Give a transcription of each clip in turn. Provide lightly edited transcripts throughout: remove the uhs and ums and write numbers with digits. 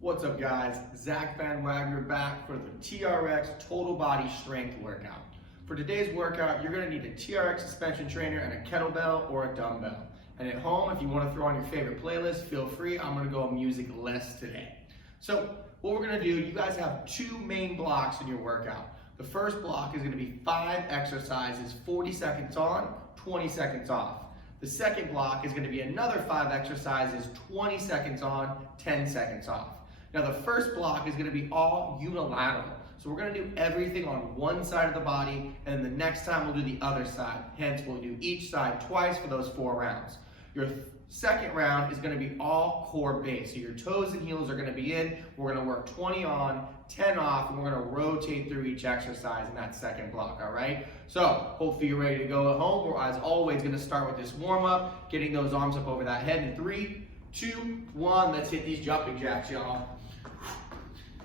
What's up guys, Zach Van Wagner back for the TRX Total Body Strength Workout. For today's workout, you're going to need a TRX suspension trainer and a kettlebell or a dumbbell. And at home, if you want to throw on your favorite playlist, feel free. I'm going to go music-less today. So what we're going to do, you guys have two main blocks in your workout. The first block is going to be 5 exercises, 40 seconds on, 20 seconds off. The second block is going to be another 5 exercises, 20 seconds on, 10 seconds off. Now the first block is going to be all unilateral. So we're going to do everything on one side of the body, and the next time we'll do the other side. Hence we'll do each side twice for those 4 rounds. Your second round is going to be all core base. So your toes and heels are going to be in. We're going to work 20 on, 10 off, and we're going to rotate through each exercise in that second block, all right? So hopefully you're ready to go at home. We're as always going to start with this warm up, getting those arms up over that head in 3, 2, 1. Let's hit these jumping jacks, y'all.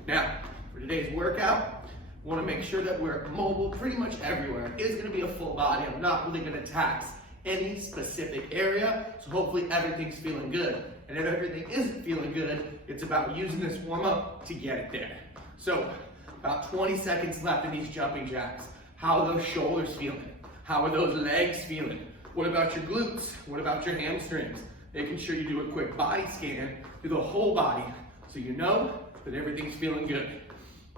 Now, for today's workout, we want to make sure that we're mobile pretty much everywhere. It is going to be a full body. I'm not really going to tax any specific area, so hopefully everything's feeling good. And if everything isn't feeling good, it's about using this warm-up to get it there. So, about 20 seconds left in these jumping jacks. How are those shoulders feeling? How are those legs feeling? What about your glutes? What about your hamstrings? Making sure you do a quick body scan through the whole body so you know that everything's feeling good.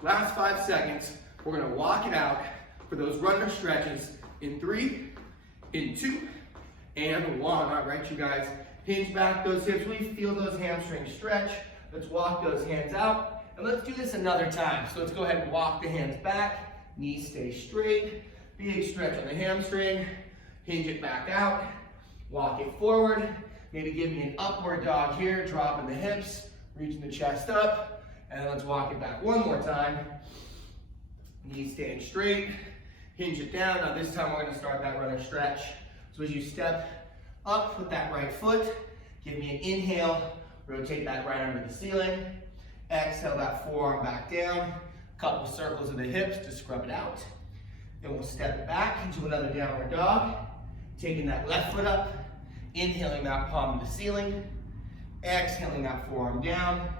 Last 5 seconds, we're gonna walk it out for those runner stretches in 3, in 2, and 1. All right, you guys, hinge back those hips. We feel those hamstrings stretch. Let's walk those hands out, and let's do this another time. So let's go ahead and walk the hands back, knees stay straight, big stretch on the hamstring, hinge it back out, walk it forward, maybe give me an upward dog here, dropping the hips, reaching the chest up, and then let's walk it back one more time. Knees staying straight, hinge it down. Now this time we're gonna start that runner stretch. So as you step up with that right foot, give me an inhale, rotate that right arm to the ceiling. Exhale that forearm back down. Couple circles of the hips to scrub it out. Then we'll step it back into another downward dog. Taking that left foot up, inhaling that palm to the ceiling. Exhaling that forearm down.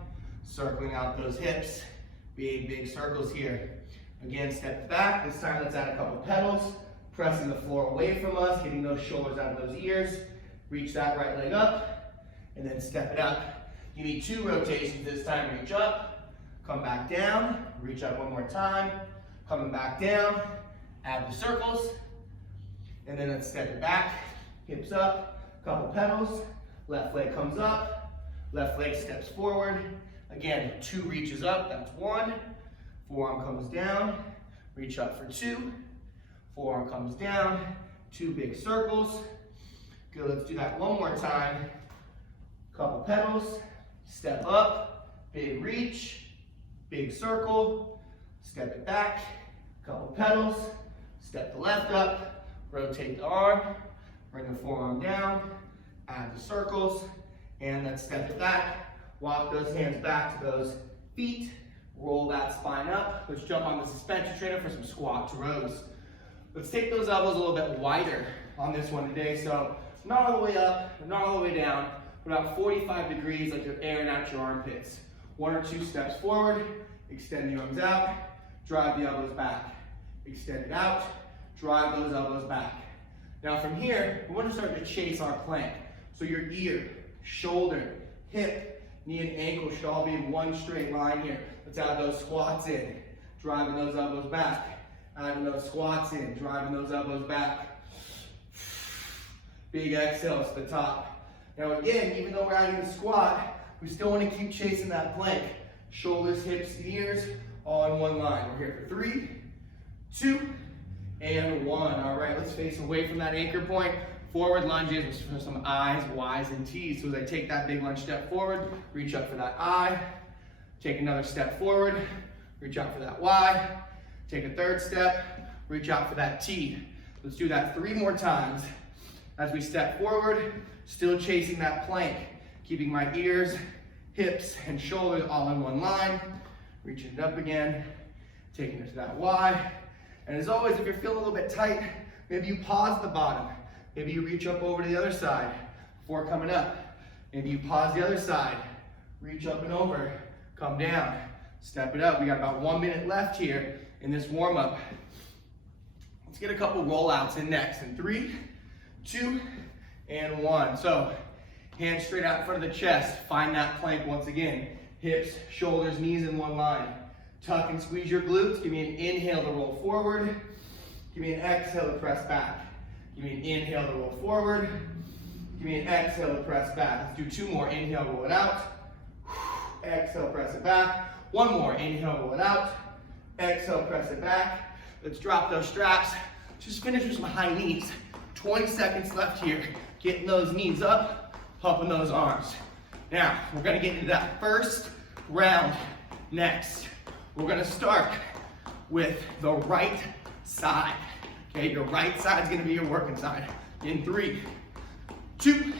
Circling out those hips, big circles here. Again, step back. This time let's add a couple pedals, pressing the floor away from us, getting those shoulders out of those ears. Reach that right leg up, and then step it up. You need 2 rotations this time. Reach up, come back down, reach up one more time, coming back down, add the circles, and then let's step it back, hips up, couple pedals, left leg comes up, left leg steps forward. Again, 2 reaches up, that's 1. Forearm comes down, reach up for 2. Forearm comes down, 2 big circles. Good, let's do that one more time. Couple pedals, step up, big reach, big circle, step it back, couple pedals, step the left up, rotate the arm, bring the forearm down, add the circles, and let's step it back. Walk those hands back to those feet, roll that spine up. Let's jump on the suspension trainer for some squat to rows. Let's take those elbows a little bit wider on this one today. So not all the way up, not all the way down, but about 45 degrees like you're airing out your armpits. 1 or 2 steps forward, extend the arms out, drive the elbows back. Extend it out, drive those elbows back. Now from here, we want to start to chase our plank. So your ear, shoulder, hip, knee and ankle should all be in one straight line here. Let's add those squats in, driving those elbows back. Adding those squats in, driving those elbows back. Big exhales to the top. Now again, even though we're adding the squat, we still want to keep chasing that plank. Shoulders, hips, ears, all in one line. We're here for 3, 2, and 1. All right, let's face away from that anchor point. Forward lunges for some I's, Y's, and T's. So as I take that big lunge step forward, reach up for that I, take another step forward, reach out for that Y, take a third step, reach out for that T. Let's do that 3 more times. As we step forward, still chasing that plank, keeping my ears, hips, and shoulders all in one line, reaching it up again, taking it to that Y. And as always, if you're feeling a little bit tight, maybe you pause the bottom. Maybe you reach up over to the other side before coming up. Maybe you pause the other side, reach up and over, come down, step it up. We got about 1 minute left here in this warm-up. Let's get a couple rollouts in next. In 3, 2, and 1. So, hands straight out in front of the chest. Find that plank once again. Hips, shoulders, knees in one line. Tuck and squeeze your glutes. Give me an inhale to roll forward. Give me an exhale to press back. Give me an inhale to roll forward. Give me an exhale to press back. Let's do 2 more. Inhale, roll it out. Exhale, press it back. 1 more. Inhale, roll it out. Exhale, press it back. Let's drop those straps. Just finish with some high knees. 20 seconds left here. Getting those knees up, pumping those arms. Now, we're gonna get into that first round next. We're gonna start with the right side. Okay, your right side is gonna be your working side. In 3, 2,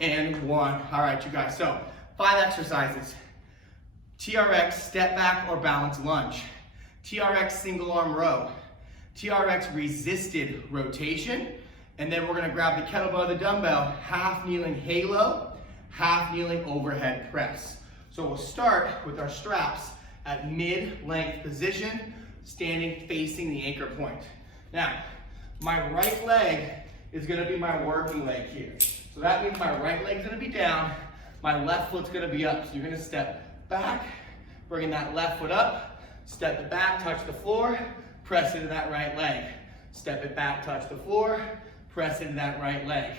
and 1. All right, you guys, so 5 exercises. TRX step back or balance lunge. TRX Single Arm Row. TRX Resisted Rotation. And then we're gonna grab the kettlebell or the dumbbell, half kneeling halo, half kneeling overhead press. So we'll start with our straps at mid-length position, standing facing the anchor point. Now, my right leg is gonna be my working leg here. So that means my right leg's gonna be down, my left foot's gonna be up. So you're gonna step back, bringing that left foot up, step it back, touch the floor, press into that right leg. Step it back, touch the floor, press into that right leg.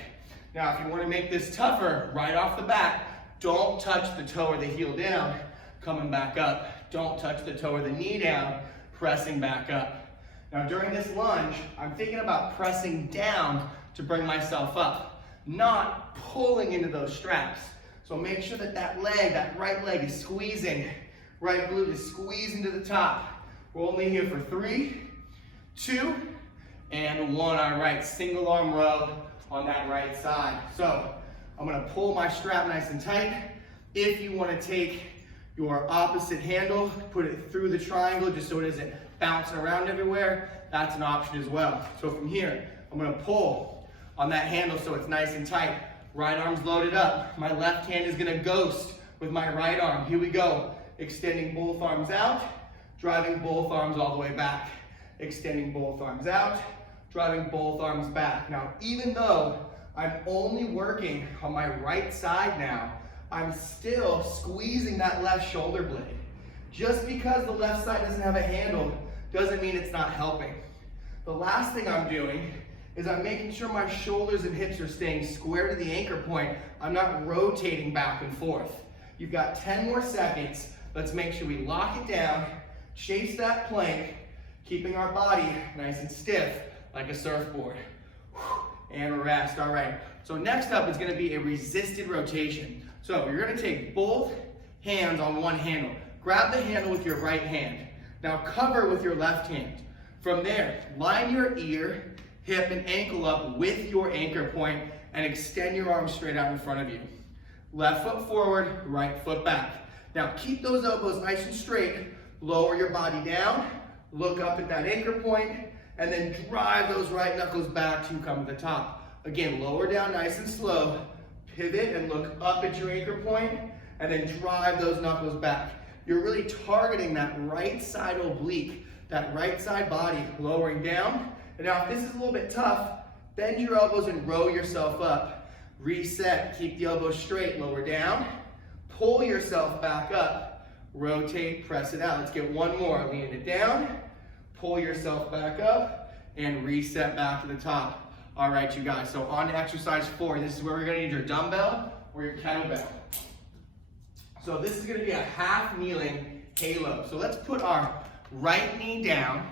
Now, if you wanna make this tougher, right off the bat, don't touch the toe or the heel down, coming back up. Don't touch the toe or the knee down, pressing back up. Now, during this lunge, I'm thinking about pressing down to bring myself up, not pulling into those straps. So make sure that that leg, that right leg is squeezing, right glute is squeezing to the top. We're only here for 3, 2, and 1. All right, single arm row on that right side. So I'm gonna pull my strap nice and tight. If you wanna take your opposite handle, put it through the triangle just so it isn't bouncing around everywhere, that's an option as well. So from here, I'm gonna pull on that handle so it's nice and tight. Right arm's loaded up. My left hand is gonna ghost with my right arm. Here we go. Extending both arms out, driving both arms all the way back. Extending both arms out, driving both arms back. Now, even though I'm only working on my right side now, I'm still squeezing that left shoulder blade. Just because the left side doesn't have a handle doesn't mean it's not helping. The last thing I'm doing is I'm making sure my shoulders and hips are staying square to the anchor point. I'm not rotating back and forth. You've got 10 more seconds. Let's make sure we lock it down, chase that plank, keeping our body nice and stiff like a surfboard. And rest. All right. So next up is going to be a resisted rotation. So you're going to take both hands on one handle. Grab the handle with your right hand. Now cover with your left hand. From there, line your ear, hip, and ankle up with your anchor point and extend your arms straight out in front of you. Left foot forward, right foot back. Now keep those elbows nice and straight. Lower your body down. Look up at that anchor point, and then drive those right knuckles back to come to the top. Again, lower down nice and slow. Pivot and look up at your anchor point, and then drive those knuckles back. You're really targeting that right side oblique, that right side body, lowering down. And now if this is a little bit tough, bend your elbows and row yourself up. Reset, keep the elbows straight, lower down. Pull yourself back up, rotate, press it out. Let's get one more, lean it down. Pull yourself back up and reset back to the top. All right, you guys, so on to exercise 4. This is where we're gonna need your dumbbell or your kettlebell. So this is gonna be a half kneeling halo. So let's put our right knee down,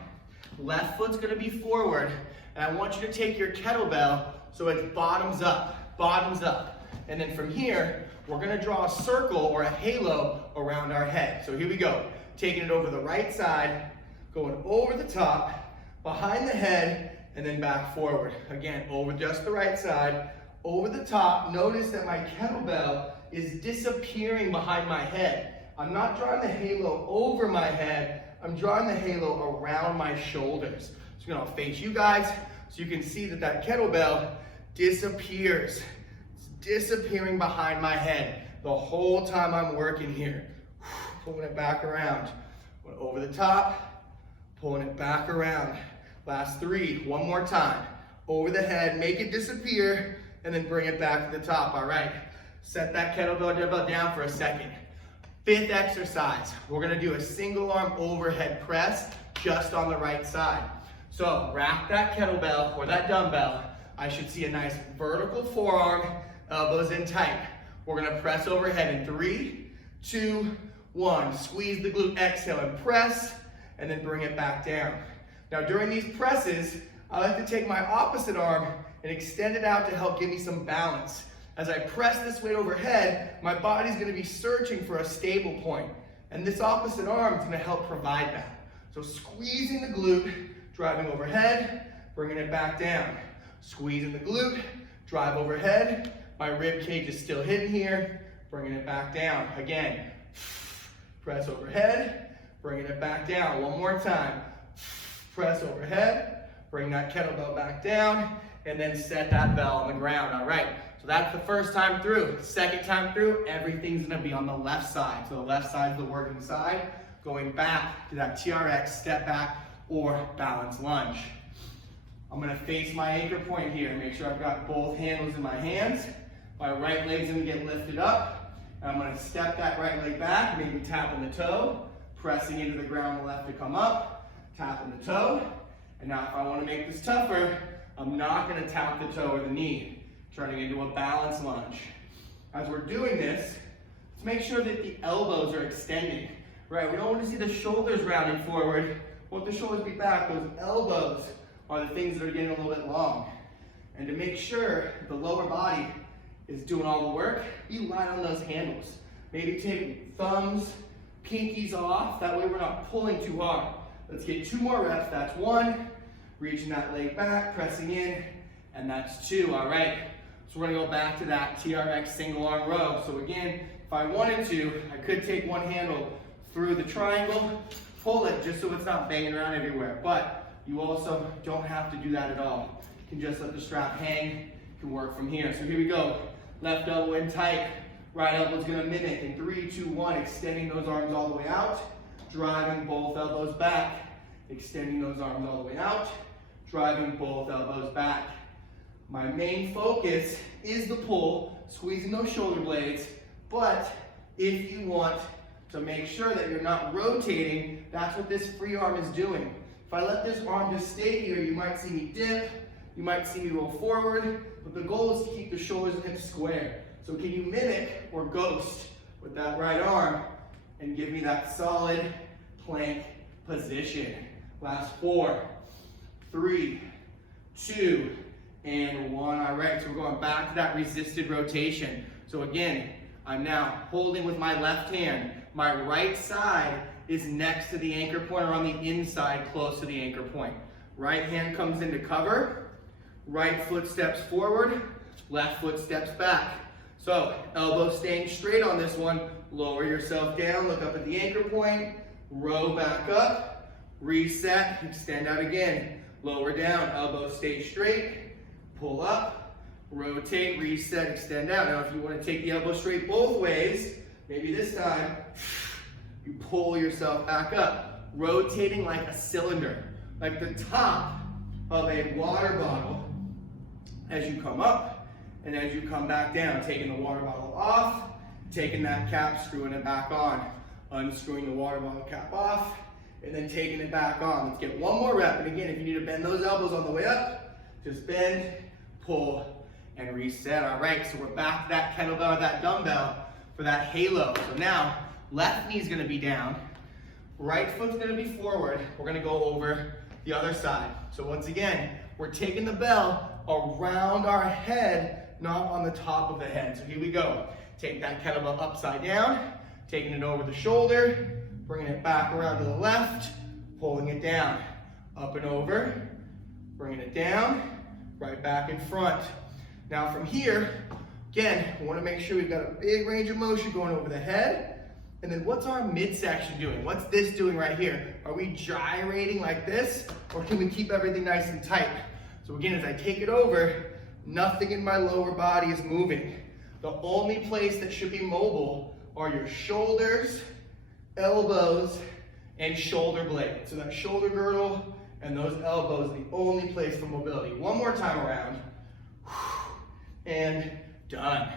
left foot's gonna be forward, and I want you to take your kettlebell so it's bottoms up. And then from here, we're gonna draw a circle or a halo around our head. So here we go, taking it over the right side, going over the top, behind the head, and then back forward. Again, over just the right side, over the top. Notice that my kettlebell is disappearing behind my head. I'm not drawing the halo over my head, I'm drawing the halo around my shoulders. So I'm gonna face you guys so you can see that that kettlebell disappears. It's disappearing behind my head the whole time I'm working here. pulling it back around. Over the top, pulling it back around. Last 3, one more time. Over the head, make it disappear, and then bring it back to the top, all right? Set that kettlebell dumbbell down for a second. 5th exercise, we're gonna do a single arm overhead press just on the right side. So rack that kettlebell or that dumbbell. I should see a nice vertical forearm, elbows in tight. We're gonna press overhead in 3, 2, 1. Squeeze the glute, exhale and press, and then bring it back down. Now during these presses, I like to take my opposite arm and extend it out to help give me some balance. As I press this weight overhead, my body's gonna be searching for a stable point. And this opposite arm is gonna help provide that. So squeezing the glute, driving overhead, bringing it back down. Squeezing the glute, drive overhead. My rib cage is still hidden here, bringing it back down. Again, press overhead, bringing it back down. One more time. Press overhead, bring that kettlebell back down, and then set that bell on the ground. All right, so that's the first time through. Second time through, everything's gonna be on the left side. So the left side is the working side, going back to that TRX step back or balance lunge. I'm gonna face my anchor point here. Make sure I've got both handles in my hands. My right leg's gonna get lifted up. And I'm gonna step that right leg back, maybe tapping the toe, pressing into the ground on the left to come up, tapping the toe. And now if I wanna make this tougher, I'm not gonna tap the toe or the knee, turning into a balance lunge. As we're doing this, let's make sure that the elbows are extending, right? We don't wanna see the shoulders rounding forward. We want the shoulders to be back. Those elbows are the things that are getting a little bit long. And to make sure the lower body is doing all the work, be light on those handles. Maybe take thumbs, pinkies off, that way we're not pulling too hard. Let's get 2 more reps. That's 1, reaching that leg back, pressing in, and that's 2, all right? So we're gonna go back to that TRX Single Arm Row. So again, if I wanted to, I could take one handle through the triangle, pull it just so it's not banging around everywhere. But you also don't have to do that at all. You can just let the strap hang, you can work from here. So here we go. Left elbow in tight, right elbow's gonna mimic in 3, 2, 1, extending those arms all the way out, driving both elbows back, extending those arms all the way out, driving both elbows back. My main focus is the pull, squeezing those shoulder blades, but if you want to make sure that you're not rotating, that's what this free arm is doing. If I let this arm just stay here, you might see me dip, you might see me roll forward, but the goal is to keep the shoulders and hips square. So can you mimic or ghost with that right arm and give me that solid plank position? Last 4, 3, 2, and 1. All right, so we're going back to that resisted rotation. So again, I'm now holding with my left hand. My right side is next to the anchor point or on the inside close to the anchor point. Right hand comes into cover, right foot steps forward, left foot steps back. So elbow staying straight on this one, lower yourself down, look up at the anchor point, row back up, reset, extend out again, lower down, elbow stay straight, pull up, rotate, reset, extend out. Now if you want to take the elbow straight both ways, maybe this time, you pull yourself back up, rotating like a cylinder, like the top of a water bottle as you come up and as you come back down, taking the water bottle off, taking that cap, screwing it back on, unscrewing the water bottle cap off, and then taking it back on. Let's get 1 more rep. And again, if you need to bend those elbows on the way up, just bend, pull, and reset. All right, so we're back to that kettlebell or that dumbbell for that halo. So now, left knee's gonna be down, right foot's gonna be forward. We're gonna go over the other side. So once again, we're taking the bell around our head, not on the top of the head. So here we go. Take that kettlebell upside down, taking it over the shoulder, bringing it back around to the left, pulling it down, up and over, bringing it down, right back in front. Now from here, again, we want to make sure we've got a big range of motion going over the head. And then what's our midsection doing? What's this doing right here? Are we gyrating like this? Or can we keep everything nice and tight? So again, as I take it over, nothing in my lower body is moving. The only place that should be mobile are your shoulders elbows and shoulder blade. So that shoulder girdle and those elbows are the only place for mobility. One more time around. And done.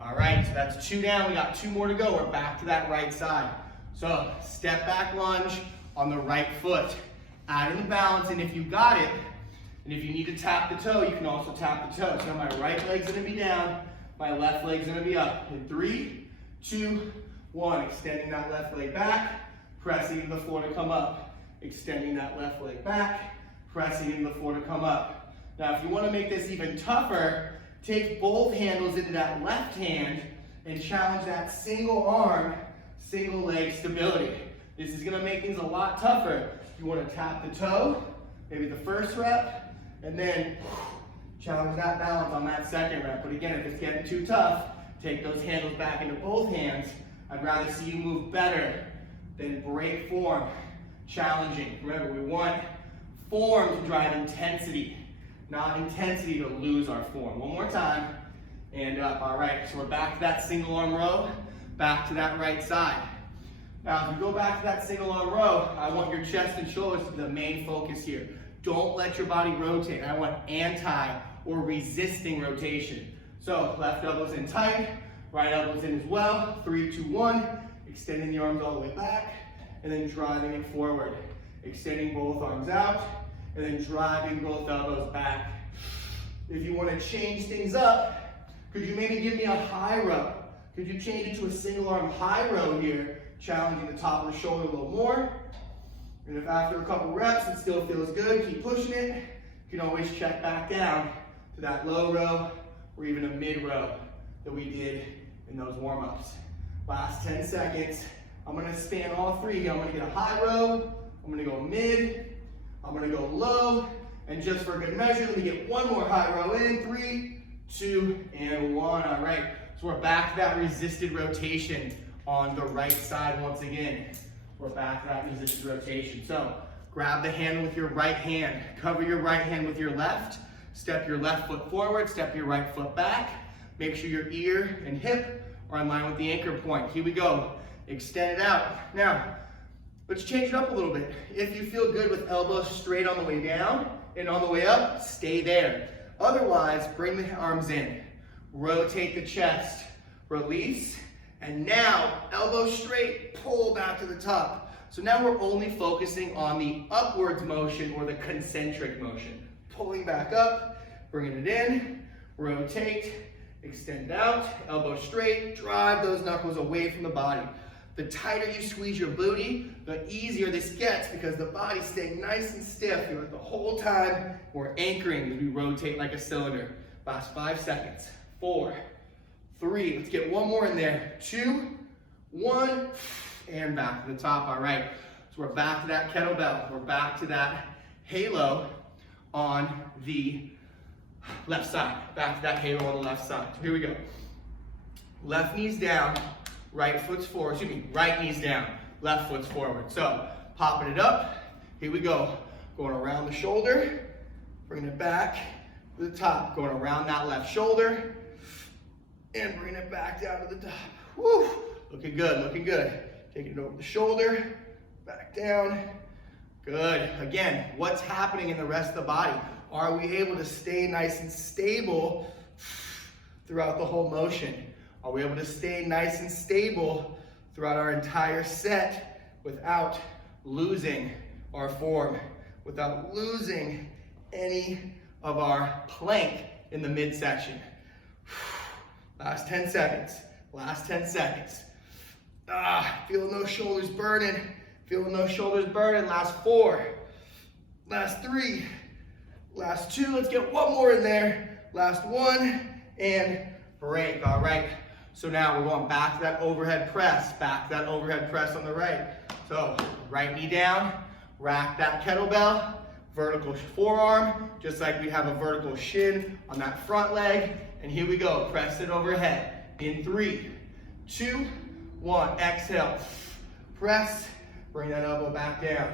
All right, so that's 2 down. We got 2 more to go. We're back to that right side. So step back lunge on the right foot. Adding the balance, and if you got it, and if you need to tap the toe, you can also tap the toe. So now my right leg's gonna be down, my left leg's gonna be up. In 3, 2, 1. Extending that left leg back, pressing into the floor to come up. Extending that left leg back, pressing into the floor to come up. Now if you wanna make this even tougher, take both handles into that left hand and challenge that single arm, single leg stability. This is gonna make things a lot tougher. You wanna tap the toe, maybe the first rep, and then challenge that balance on that second rep. But again, if it's getting too tough, take those handles back into both hands. I'd rather see you move better than break form. Challenging. Remember, we want form to drive intensity, not intensity to lose our form. One more time, and up. All right, so we're back to that single arm row, back to that right side. Now, if you go back to that single arm row, I want your chest and shoulders to be the main focus here. Don't let your body rotate. I want anti or resisting rotation. So left elbow's in tight, right elbow's in as well. 3, 2, 1. Extending the arms all the way back, and then driving it forward. Extending both arms out, and then driving both elbows back. If you want to change things up, could you maybe give me a high row? Could you change it to a single arm high row here, challenging the top of the shoulder a little more? And if after a couple reps it still feels good, keep pushing it. You can always check back down to that low row or even a mid row that we did in those warm-ups. Last 10 seconds. I'm gonna span all 3. I'm gonna get a high row, I'm gonna go mid, I'm gonna go low, and just for good measure, let me get 1 more high row in. 3, 2, and 1. All right, so we're back to that resisted rotation on the right side once again. We're back to that resisted rotation. So grab the handle with your right hand, cover your right hand with your left, step your left foot forward, step your right foot back. Make sure your ear and hip are in line with the anchor point. Here we go. Extend it out. Now, let's change it up a little bit. If you feel good with elbows straight on the way down and on the way up, stay there. Otherwise, bring the arms in. Rotate the chest. Release. And now, elbow straight, pull back to the top. So now we're only focusing on the upwards motion or the concentric motion. Pulling back up, bringing it in, rotate, extend out, elbow straight, drive those knuckles away from the body. The tighter you squeeze your booty, the easier this gets because the body's staying nice and stiff here the whole time. We're anchoring as we rotate like a cylinder. Last 5 seconds. 4, 3, let's get 1 more in there. 2, 1, and back to the top. All right, so we're back to that kettlebell. We're back to that halo on the left side. Back to that halo on the left side. So here we go. Left knee's down, right foot's forward. Right knee's down, left foot's forward. So popping it up. Here we go. Going around the shoulder, bringing it back to the top. Going around that left shoulder, and bringing it back down to the top. Woo! Looking good, looking good. Taking it over the shoulder, back down. Good. Again, what's happening in the rest of the body? Are we able to stay nice and stable throughout the whole motion? Are we able to stay nice and stable throughout our entire set without losing our form, without losing any of our plank in the midsection? Last 10 seconds. Last 10 seconds. Feeling those shoulders burning. Feeling those shoulders burning. Last 4. Last 3. Last 2. Let's get 1 more in there. Last 1. And break. All right. So now we're going back to that overhead press. Back to that overhead press on the right. So right knee down. Rack that kettlebell. Vertical forearm. Just like we have a vertical shin on that front leg. And here we go. Press it overhead. In 3, 2, 1. Exhale. Press. Bring that elbow back down.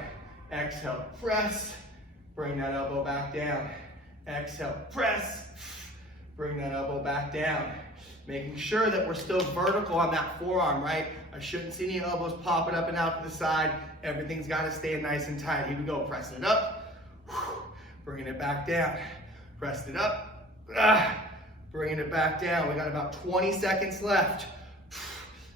Exhale. Press. Bring that elbow back down. Exhale. Press. Bring that elbow back down. Making sure that we're still vertical on that forearm, right? I shouldn't see any elbows popping up and out to the side. Everything's got to stay nice and tight. Here we go. Press it up. Bringing it back down. Press it up. Bringing it back down. We got about 20 seconds left.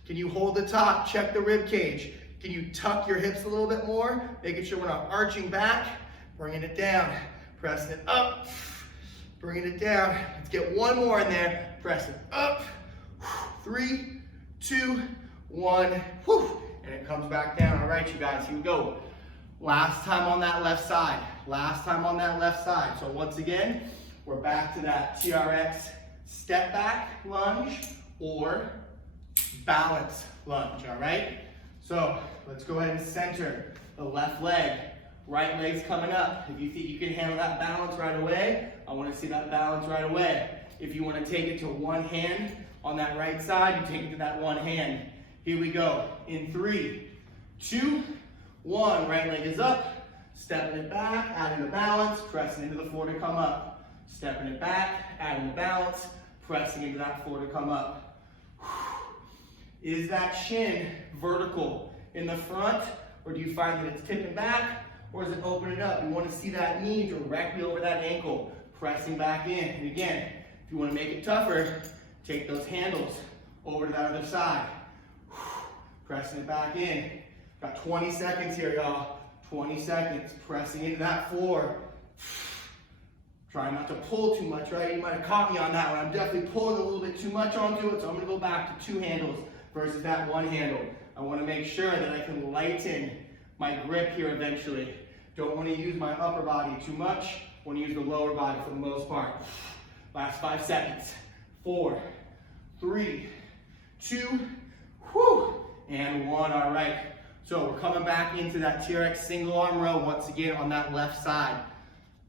Can you hold the top? Check the rib cage. Can you tuck your hips a little bit more? Making sure we're not arching back. Bringing it down. Pressing it up. Bringing it down. Let's get one more in there. Press it up. 3, 2, 1. And it comes back down. All right, you guys, here we go. Last time on that left side. Last time on that left side. So once again, we're back to that TRX step back lunge or balance lunge, all right? So let's go ahead and center the left leg. Right leg's coming up. If you think you can handle that balance right away, I want to see that balance right away. If you want to take it to one hand on that right side, you take it to that one hand. Here we go. In 3, 2, 1. Right leg is up. Stepping it back, adding the balance, pressing into the floor to come up. Stepping it back, adding the balance, pressing into that floor to come up. Is that shin vertical in the front, or do you find that it's tipping back, or is it opening up? You want to see that knee directly over that ankle, pressing back in. And again, if you want to make it tougher, take those handles over to that other side. Pressing it back in. Got 20 seconds here, y'all. 20 seconds, pressing into that floor. Try not to pull too much, right? You might have caught me on that one. I'm definitely pulling a little bit too much onto it, so I'm gonna go back to 2 handles versus that 1 handle. I wanna make sure that I can lighten my grip here eventually. Don't wanna use my upper body too much. Wanna use the lower body for the most part. Last 5 seconds. 4, 3, 2, and 1, all right. So we're coming back into that TRX Single Arm Row once again on that left side.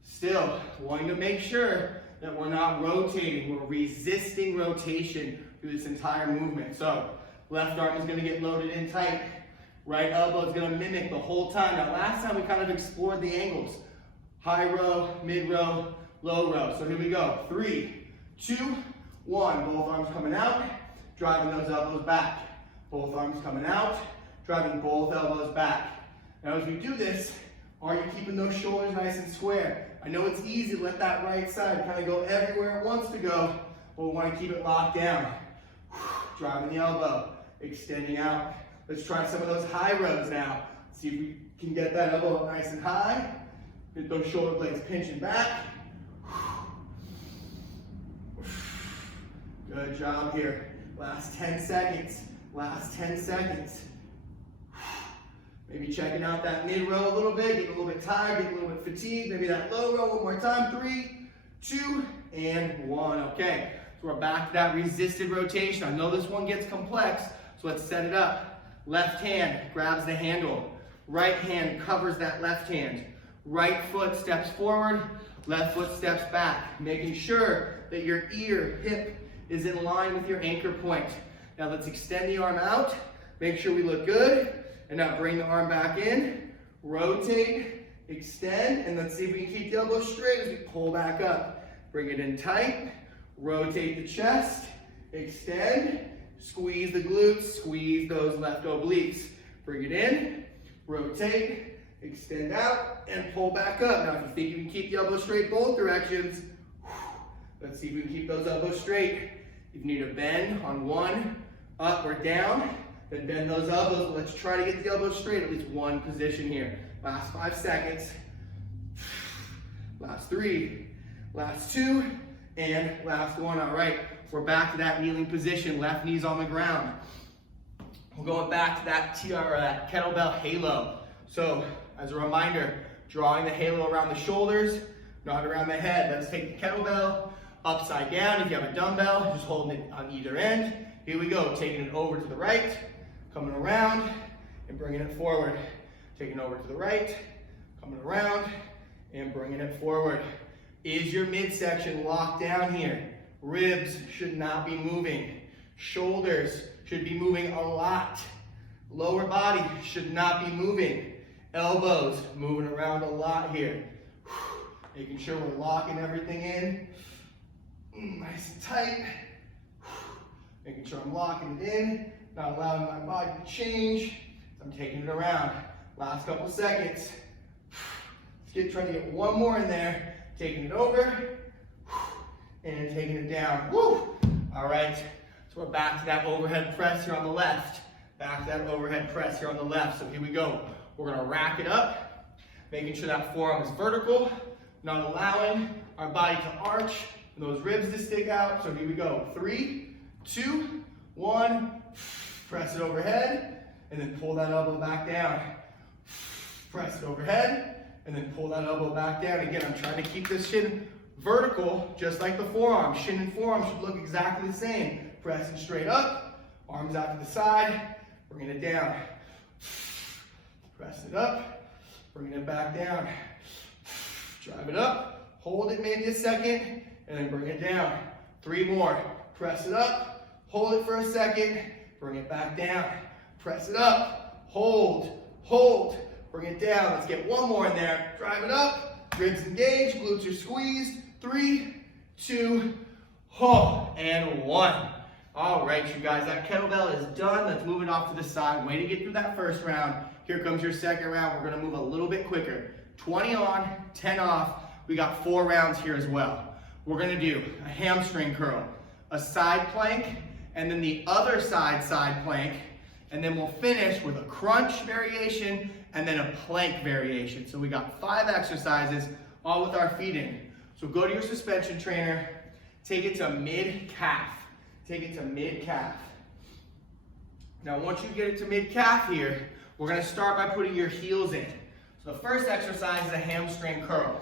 Still wanting to make sure that we're not rotating, we're resisting rotation through this entire movement. So left arm is gonna get loaded in tight. Right elbow is gonna mimic the whole time. Now last time we kind of explored the angles. High row, mid row, low row. So here we go. 3, 2, 1. Both arms coming out, driving those elbows back. Both arms coming out, driving both elbows back. Now as we do this, are you keeping those shoulders nice and square? I know it's easy to let that right side kind of go everywhere it wants to go, but we want to keep it locked down. Driving the elbow, extending out. Let's try some of those high rows now. See if we can get that elbow up nice and high. Get those shoulder blades pinching back. Good job here. Last 10 seconds. Last 10 seconds. Maybe checking out that mid row a little bit, getting a little bit tired, getting a little bit fatigued. Maybe that low row one more time. 3, 2, and 1. Okay, so we're back to that resisted rotation. I know this one gets complex, so let's set it up. Left hand grabs the handle. Right hand covers that left hand. Right foot steps forward, left foot steps back. Making sure that your ear, hip is in line with your anchor point. Now let's extend the arm out. Make sure we look good. And now bring the arm back in, rotate, extend, and let's see if we can keep the elbow straight as we pull back up. Bring it in tight, rotate the chest, extend, squeeze the glutes, squeeze those left obliques. Bring it in, rotate, extend out, and pull back up. Now if you think you can keep the elbow straight both directions, let's see if we can keep those elbows straight. If you need a bend on one, up or down, then bend those elbows. Let's try to get the elbows straight, at least one position here. Last 5 seconds. Last 3, last 2, and last 1. All right, we're back to that kneeling position. Left knee's on the ground. We're going back to that kettlebell halo. So, as a reminder, drawing the halo around the shoulders, not around the head. Let's take the kettlebell upside down. If you have a dumbbell, just holding it on either end. Here we go, taking it over to the right, coming around, and bringing it forward. Taking it over to the right, coming around, and bringing it forward. Is your midsection locked down here? Ribs should not be moving. Shoulders should be moving a lot. Lower body should not be moving. Elbows moving around a lot here. Making sure we're locking everything in. Nice and tight. Making sure I'm locking it in, not allowing my body to change. I'm taking it around. Last couple seconds. Trying to get one more in there. Taking it over, and taking it down. Woo! All right, so we're back to that overhead press here on the left. Back to that overhead press here on the left. So here we go. We're gonna rack it up, making sure that forearm is vertical, not allowing our body to arch and those ribs to stick out. So here we go. 3, 2, 1. Press it overhead, and then pull that elbow back down. Press it overhead, and then pull that elbow back down. Again, I'm trying to keep this shin vertical, just like the forearm. Shin and forearm should look exactly the same. Pressing straight up, arms out to the side, bringing it down. Press it up, bringing it back down. Drive it up, hold it maybe a second, and then bring it down. 3 more. Press it up, hold it for a second, bring it back down. Press it up, hold, hold. Bring it down. Let's get one more in there. Drive it up. Ribs engaged. Glutes are squeezed. 3, 2, and 1. All right, you guys. That kettlebell is done. Let's move it off to the side. Way to get through that first round. Here comes your second round. We're going to move a little bit quicker. 20 on, 10 off. We got 4 rounds here as well. We're going to do a hamstring curl, a side plank, and then the other side plank. And then we'll finish with a crunch variation and then a plank variation. So we got 5 exercises, all with our feet in. So go to your suspension trainer, take it to mid-calf. Take it to mid-calf. Now once you get it to mid-calf here, we're gonna start by putting your heels in. So the first exercise is a hamstring curl.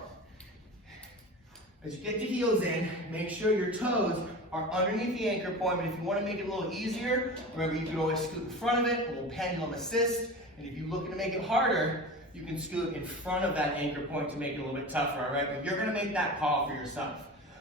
As you get the heels in, make sure your toes are underneath the anchor point, but if you want to make it a little easier, remember you can always scoot in front of it, a little pendulum assist, and if you're looking to make it harder, you can scoot in front of that anchor point to make it a little bit tougher, all right? But you're going to make that call for yourself.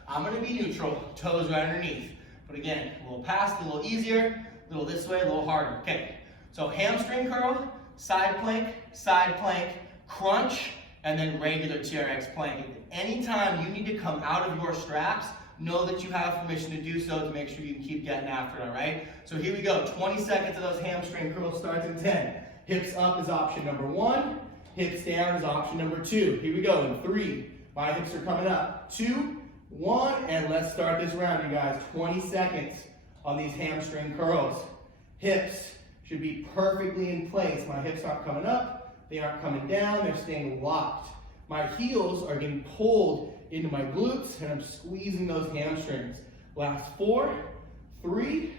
I'm going to be neutral, toes right underneath. But again, a little past, a little easier, a little this way, a little harder. Okay, so hamstring curl, side plank, crunch, and then regular TRX plank. Anytime you need to come out of your straps, know that you have permission to do so to make sure you can keep getting after it, all right? So here we go, 20 seconds of those hamstring curls starts in 10. Hips up is option number 1. Hips down is option number 2. Here we go in 3. My hips are coming up. 2, 1, and let's start this round, you guys. 20 seconds on these hamstring curls. Hips should be perfectly in place. My hips aren't coming up. They aren't coming down. They're staying locked. My heels are getting pulled into my glutes, and I'm squeezing those hamstrings. Last 4, 3,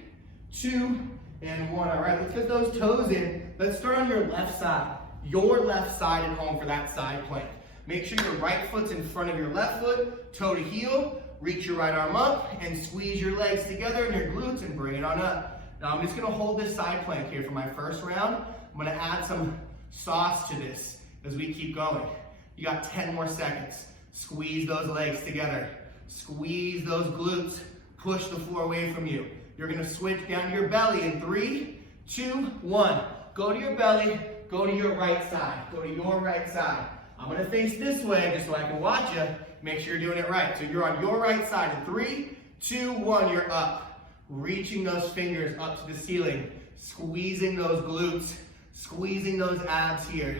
2, and 1. All right, let's get those toes in. Let's start on your left side. Your left side at home for that side plank. Make sure your right foot's in front of your left foot, toe to heel. Reach your right arm up and squeeze your legs together in your glutes and bring it on up. Now I'm just gonna hold this side plank here for my first round. I'm gonna add some sauce to this as we keep going. You got 10 more seconds. Squeeze those legs together. Squeeze those glutes. Push the floor away from you. You're gonna switch down to your belly in 3, 2, 1. Go to your belly, go to your right side. Go to your right side. I'm gonna face this way just so I can watch you. Make sure you're doing it right. So you're on your right side in 3, 2, 1, you're up. Reaching those fingers up to the ceiling. Squeezing those glutes. Squeezing those abs here.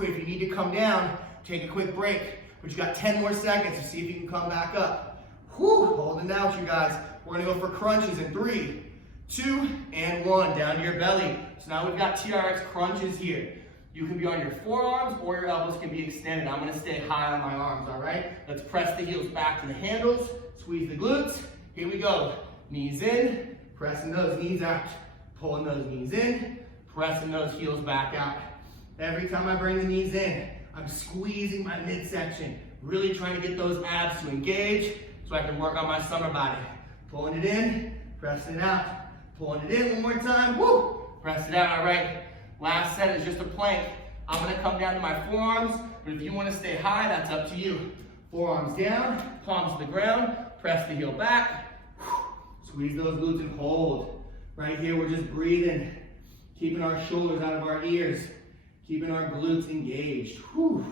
If you need to come down, take a quick break. But you got 10 more seconds to see if you can come back up. Whew, holding out, you guys. We're gonna go for crunches in 3, 2, and 1. Down to your belly. So now we've got TRX crunches here. You can be on your forearms or your elbows can be extended. I'm gonna stay high on my arms, all right? Let's press the heels back to the handles. Squeeze the glutes. Here we go. Knees in, pressing those knees out. Pulling those knees in, pressing those heels back out. Every time I bring the knees in, I'm squeezing my midsection, really trying to get those abs to engage so I can work on my summer body. Pulling it in, pressing it out. Pulling it in one more time, woo! Press it out, all right. Last set is just a plank. I'm gonna come down to my forearms, but if you wanna stay high, that's up to you. Forearms down, palms to the ground, press the heel back. Squeeze those glutes and hold. Right here, we're just breathing, keeping our shoulders out of our ears. Keeping our glutes engaged. Whew.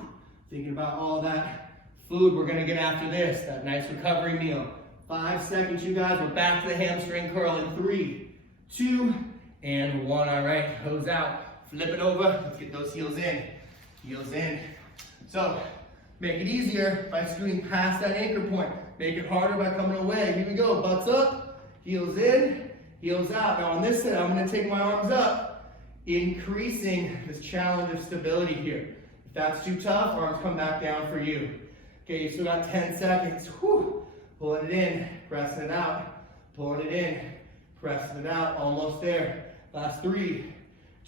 Thinking about all that food we're gonna get after this, that nice recovery meal. 5 seconds, you guys. We're back to the hamstring curl in 3, 2, and 1. All right, hose out. Flip it over. Let's get those heels in. Heels in. So, make it easier by scooting past that anchor point. Make it harder by coming away. Here we go. Butts up, heels in, heels out. Now on this side, I'm going to take my arms up, increasing this challenge of stability here. If that's too tough, arms come back down for you. Okay, you still got 10 seconds. Whew. Pulling it in, pressing it out. Pulling it in, pressing it out. Almost there. Last 3,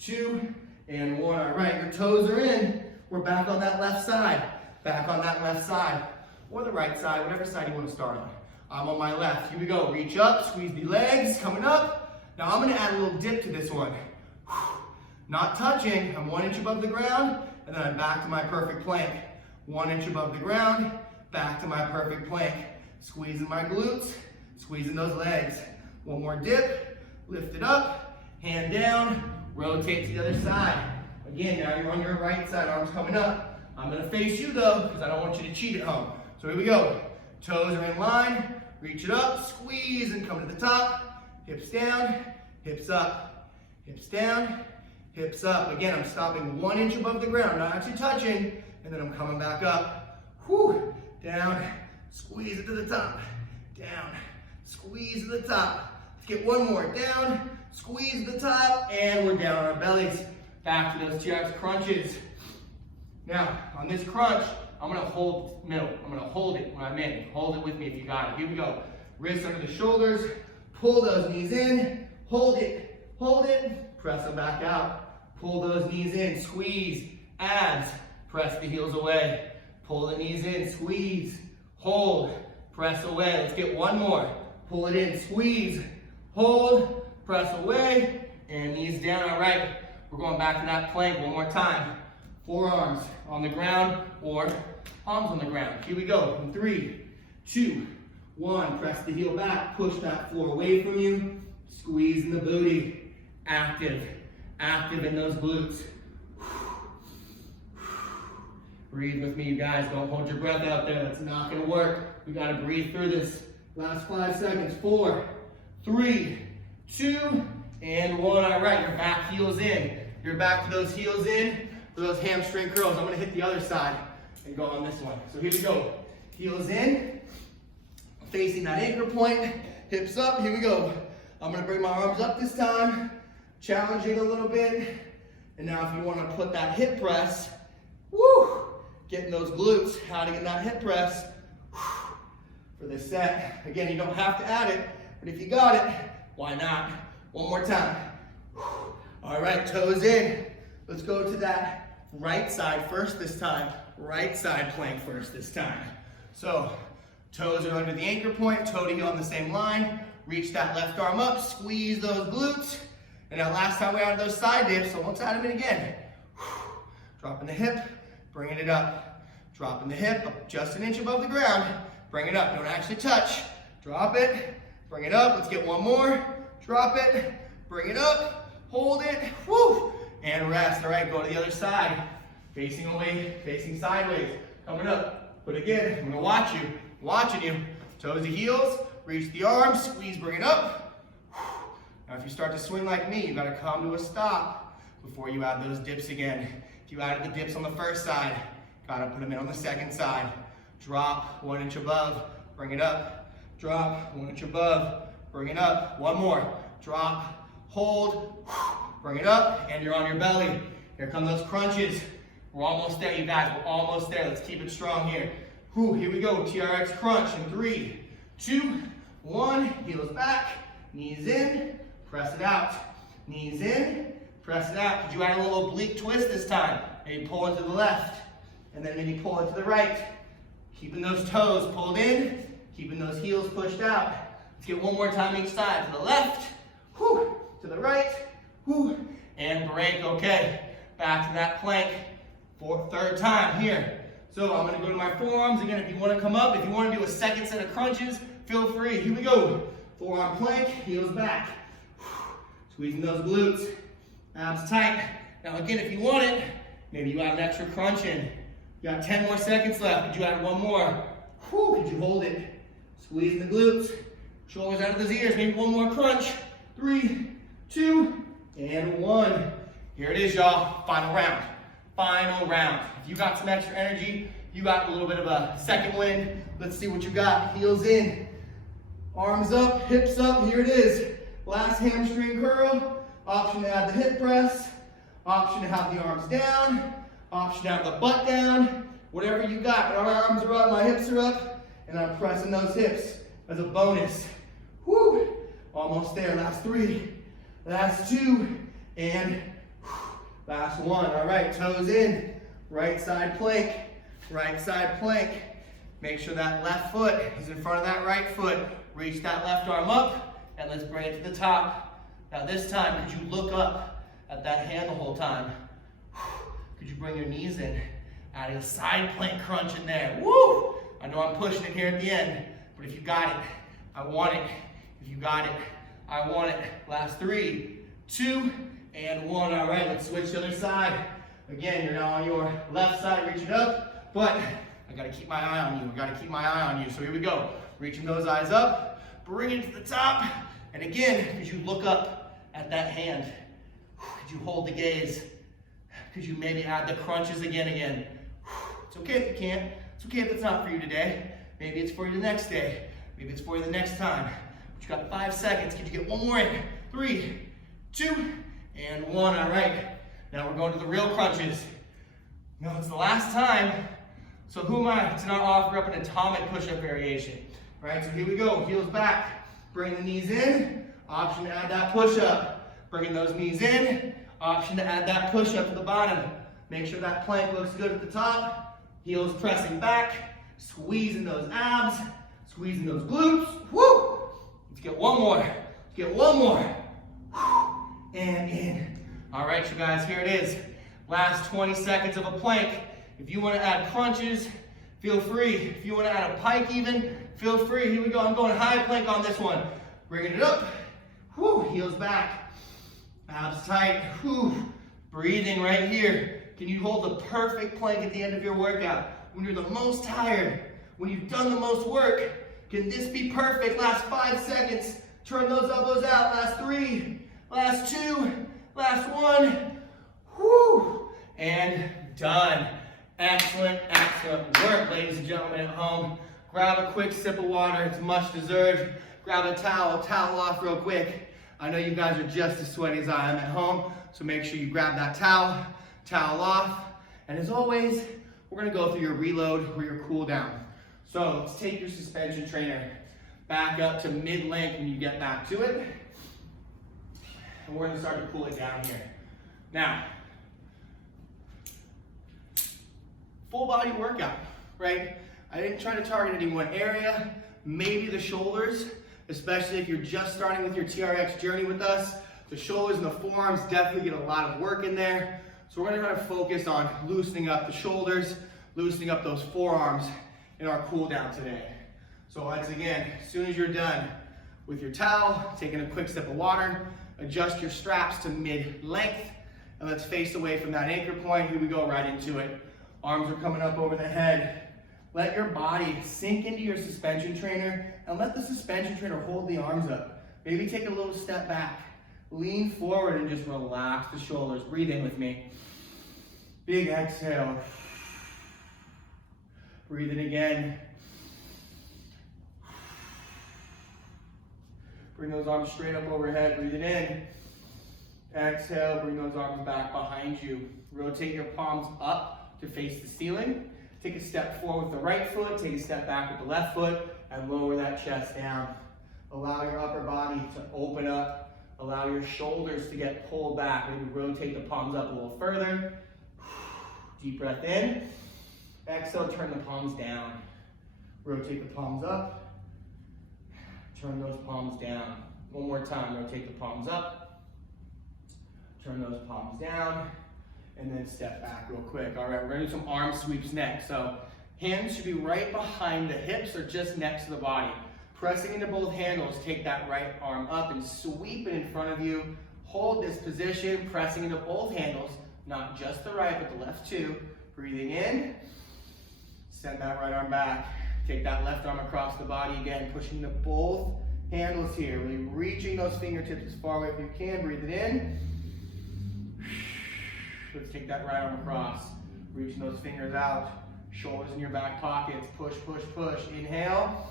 2, and 1. All right, your toes are in. We're back on that left side. Back on that left side. Or the right side, whatever side you want to start on. I'm on my left. Here we go. Reach up, squeeze the legs, coming up. Now I'm going to add a little dip to this one. Not touching. I'm 1 inch above the ground, and then I'm back to my perfect plank. 1 inch above the ground, back to my perfect plank. Squeezing my glutes, squeezing those legs. One more dip, lift it up, hand down, rotate to the other side. Again, now you're on your right side, arms coming up. I'm gonna face you though, because I don't want you to cheat at home. So here we go. Toes are in line, reach it up, squeeze and come to the top. Hips down, hips up, hips down, hips up. Again, I'm stopping 1 inch above the ground, not actually touching, and then I'm coming back up. Whew, down, squeeze it to the top, down, squeeze to the top. Let's get one more, down, squeeze to the top, and we're down on our bellies. Back to those TRX crunches. Now, on this crunch, I'm gonna hold middle. I'm gonna hold it when I'm in. Hold it with me if you got it. Here we go. Wrists under the shoulders, pull those knees in, hold it, press them back out. Pull those knees in, squeeze, abs, press the heels away. Pull the knees in, squeeze, hold, press away. Let's get one more. Pull it in, squeeze, hold, press away, and knees down. All right, we're going back to that plank one more time. Forearms on the ground or palms on the ground. Here we go. In 3, 2, 1. Press the heel back. Push that floor away from you. Squeeze in the booty. Active. Active in those glutes. Breathe with me, you guys. Don't hold your breath out there. That's not going to work. We got to breathe through this. Last 5 seconds. 4, 3, 2, and 1. All right, your back heels in. You're back to those heels in for those hamstring curls. I'm going to hit the other side and go on this one. So here we go. Heels in, facing that anchor point. Hips up. Here we go. I'm going to bring my arms up this time, challenging a little bit. And now if you want to put that hip press, woo, getting those glutes, how to get that hip press for this set. Again, you don't have to add it, but if you got it, why not? One more time. All right, toes in. Let's go to that right side first this time. Right side plank first this time. So, toes are under the anchor point, toe to heel on the same line. Reach that left arm up, squeeze those glutes. And now last time we added those side dips, so let's add them in again. Dropping the hip, bringing it up. Dropping the hip up just an inch above the ground. Bring it up, don't actually touch. Drop it, bring it up. Let's get one more. Drop it, bring it up, hold it, woo, and rest. All right, go to the other side. Facing away, facing sideways. Coming up, but again, I'm gonna watch you, watching you. Toes to heels, reach the arms, squeeze, bring it up. Now if you start to swing like me, you gotta come to a stop before you add those dips again. If you added the dips on the first side, gotta put them in on the second side. Drop 1 inch above, bring it up. Drop 1 inch above, bring it up. One more. Drop, hold, bring it up, and you're on your belly. Here come those crunches. We're almost there, you guys. We're almost there. Let's keep it strong here. Here we go. TRX Crunch in 3, 2, 1. Heels back, knees in, press it out. Knees in, press it out. Could you add a little oblique twist this time? Maybe pull into the left, and then maybe pull into the right. Keeping those toes pulled in, keeping those heels pushed out. Let's get one more time each side. To the left, whew, to the right, whew, and break. Okay, back to that plank for third time here. So I'm going to go to my forearms. Again, if you want to come up, if you want to do a second set of crunches, feel free. Here we go. Forearm plank, heels back. Squeezing those glutes, abs tight. Now again, if you want it, maybe you add an extra crunch in. You got 10 more seconds left. Could you add one more? Could you hold it? Squeezing the glutes. Shoulders out of those ears. Maybe one more crunch. 3, 2, and 1. Here it is, y'all. Final round. Final round. If you got some extra energy, you got a little bit of a second wind. Let's see what you got. Heels in. Arms up, hips up. Here it is. Last hamstring curl. Option to add the hip press. Option to have the arms down. Option to have the butt down. Whatever you got. My arms are up, my hips are up, and I'm pressing those hips as a bonus. Woo! Almost there. Last 3. Last 2. And last 1. All right, toes in. Right side plank. Right side plank. Make sure that left foot is in front of that right foot. Reach that left arm up, and let's bring it to the top. Now this time, could you look up at that hand the whole time? Could you bring your knees in? Adding a side plank crunch in there. Woo! I know I'm pushing it here at the end, but if you got it, I want it. If you got it, I want it. Last 3, 2, and 1. All right, let's switch to the other side. Again, you're now on your left side, reach it up, but I gotta keep my eye on you. I gotta keep my eye on you. So here we go. Reaching those eyes up, bring it to the top, and again, could you look up at that hand? Could you hold the gaze? Could you maybe add the crunches again? It's okay if you can't. It's okay if it's not for you today. Maybe it's for you the next day. Maybe it's for you the next time. But you got 5 seconds. Could you get one more in? 3, 2, and 1. All right. Now we're going to the real crunches. Now it's the last time. So who am I to not offer up an atomic push-up variation? Right, so here we go. Heels back. Bring the knees in. Option to add that push-up. Bringing those knees in. Option to add that push-up to the bottom. Make sure that plank looks good at the top. Heels pressing back. Squeezing those abs. Squeezing those glutes. Woo! Let's get one more. Let's get one more. And in. All right, you guys, here it is. Last 20 seconds of a plank. If you want to add crunches, feel free. If you want to add a pike even, feel free. Here we go. I'm going high plank on this one. Bringing it up. Whew, heels back. Abs tight. Whew. Breathing right here. Can you hold the perfect plank at the end of your workout? When you're the most tired, when you've done the most work, can this be perfect? Last 5 seconds. Turn those elbows out. Last 3, last 2, last 1. Whew. And done. Excellent, excellent work, ladies and gentlemen at home. Grab a quick sip of water, it's much deserved. Grab a towel off real quick. I know you guys are just as sweaty as I am at home, so make sure you grab that towel off. And as always, we're gonna go through your reload or your cool down. So let's take your suspension trainer back up to mid-length when you get back to it. And we're gonna start to cool it down here. Now, full body workout, right? I didn't try to target any one area, maybe the shoulders, especially if you're just starting with your TRX journey with us. The shoulders and the forearms definitely get a lot of work in there. So we're gonna try to focus on loosening up the shoulders, loosening up those forearms in our cool down today. So once again, as soon as you're done with your towel, taking a quick sip of water, adjust your straps to mid-length, and let's face away from that anchor point. Here we go, right into it. Arms are coming up over the head. Let your body sink into your suspension trainer and let the suspension trainer hold the arms up. Maybe take a little step back. Lean forward and just relax the shoulders. Breathe in with me. Big exhale. Breathe in again. Bring those arms straight up overhead. Breathe it in. Exhale, bring those arms back behind you. Rotate your palms up to face the ceiling. Take a step forward with the right foot, take a step back with the left foot, and lower that chest down. Allow your upper body to open up. Allow your shoulders to get pulled back. Maybe rotate the palms up a little further. Deep breath in. Exhale, turn the palms down. Rotate the palms up. Turn those palms down. One more time, rotate the palms up. Turn those palms down. And then step back real quick. All right, we're gonna do some arm sweeps next. So hands should be right behind the hips or just next to the body. Pressing into both handles, take that right arm up and sweep it in front of you. Hold this position, pressing into both handles, not just the right, but the left too. Breathing in, send that right arm back. Take that left arm across the body again, pushing the both handles here, really reaching those fingertips as far away as you can. Breathe it in. Let's take that right arm across, reaching those fingers out, shoulders in your back pockets. Push, push, push. Inhale.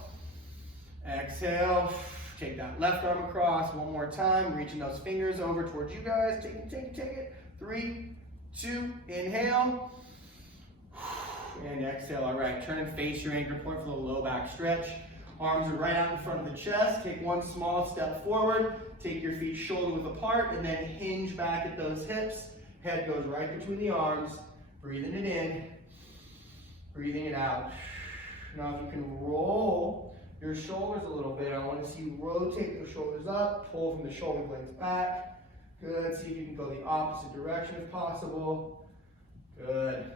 Exhale. Take that left arm across one more time, reaching those fingers over towards you guys. Take it, take it, take it. 3, 2, inhale. And exhale. All right, turn and face your anchor point for the low back stretch. Arms are right out in front of the chest. Take one small step forward. Take your feet shoulder width apart and then hinge back at those hips. Head goes right between the arms. Breathing it in, breathing it out. Now if you can roll your shoulders a little bit, I want to see you rotate the shoulders up, pull from the shoulder blades back. Good, see if you can go the opposite direction if possible. Good.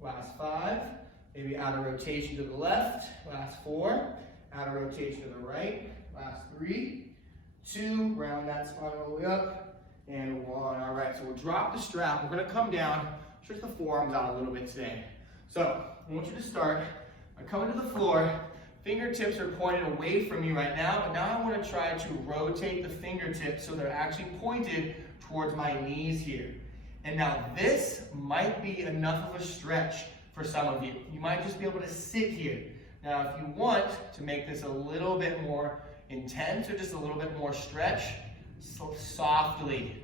Last 5, maybe add a rotation to the left. Last 4, add a rotation to the right. Last 3, 2, round that spine all the way up, and 1. All right, so we'll drop the strap. We're gonna come down, stretch the forearms out a little bit today. So I want you to start by coming to the floor. Fingertips are pointed away from you right now, but now I want to try to rotate the fingertips so they're actually pointed towards my knees here. And now this might be enough of a stretch for some of you. You might just be able to sit here. Now if you want to make this a little bit more intense or just a little bit more stretch, so softly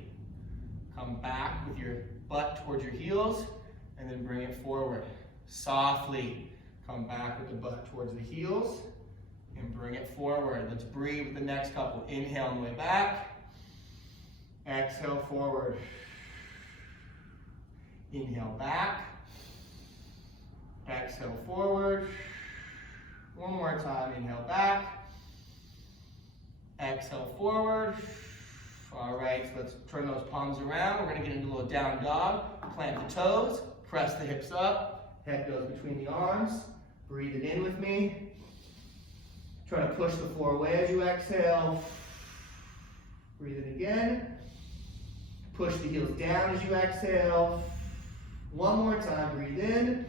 come back with your butt towards your heels and then bring it forward. Softly come back with the butt towards the heels and bring it forward. Let's breathe with the next couple. Inhale on the way back. Exhale forward. Inhale back. Exhale forward. One more time. Inhale back. Exhale forward. All right, so let's turn those palms around. We're going to get into a little down dog. Plant the toes. Press the hips up. Head goes between the arms. Breathe it in with me. Try to push the floor away as you exhale. Breathe it again. Push the heels down as you exhale. One more time, breathe in.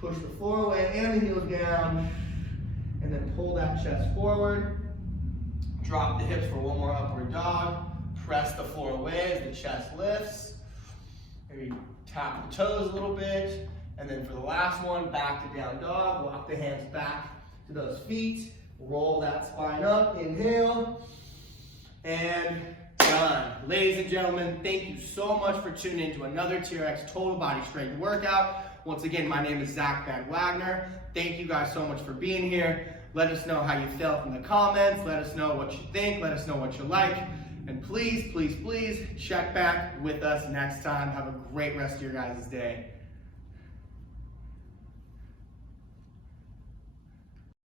Push the floor away and the heels down. And then pull that chest forward. Drop the hips for one more upward dog. Press the floor away as the chest lifts. Maybe tap the toes a little bit. And then for the last one, back to down dog. Walk the hands back to those feet. Roll that spine up. Inhale. And done. Ladies and gentlemen, thank you so much for tuning in to another TRX Total Body Strength workout. Once again, my name is Zack Wagner. Thank you guys so much for being here. Let us know how you felt in the comments. Let us know what you think. Let us know what you like. And please, please, please check back with us next time. Have a great rest of your guys' day.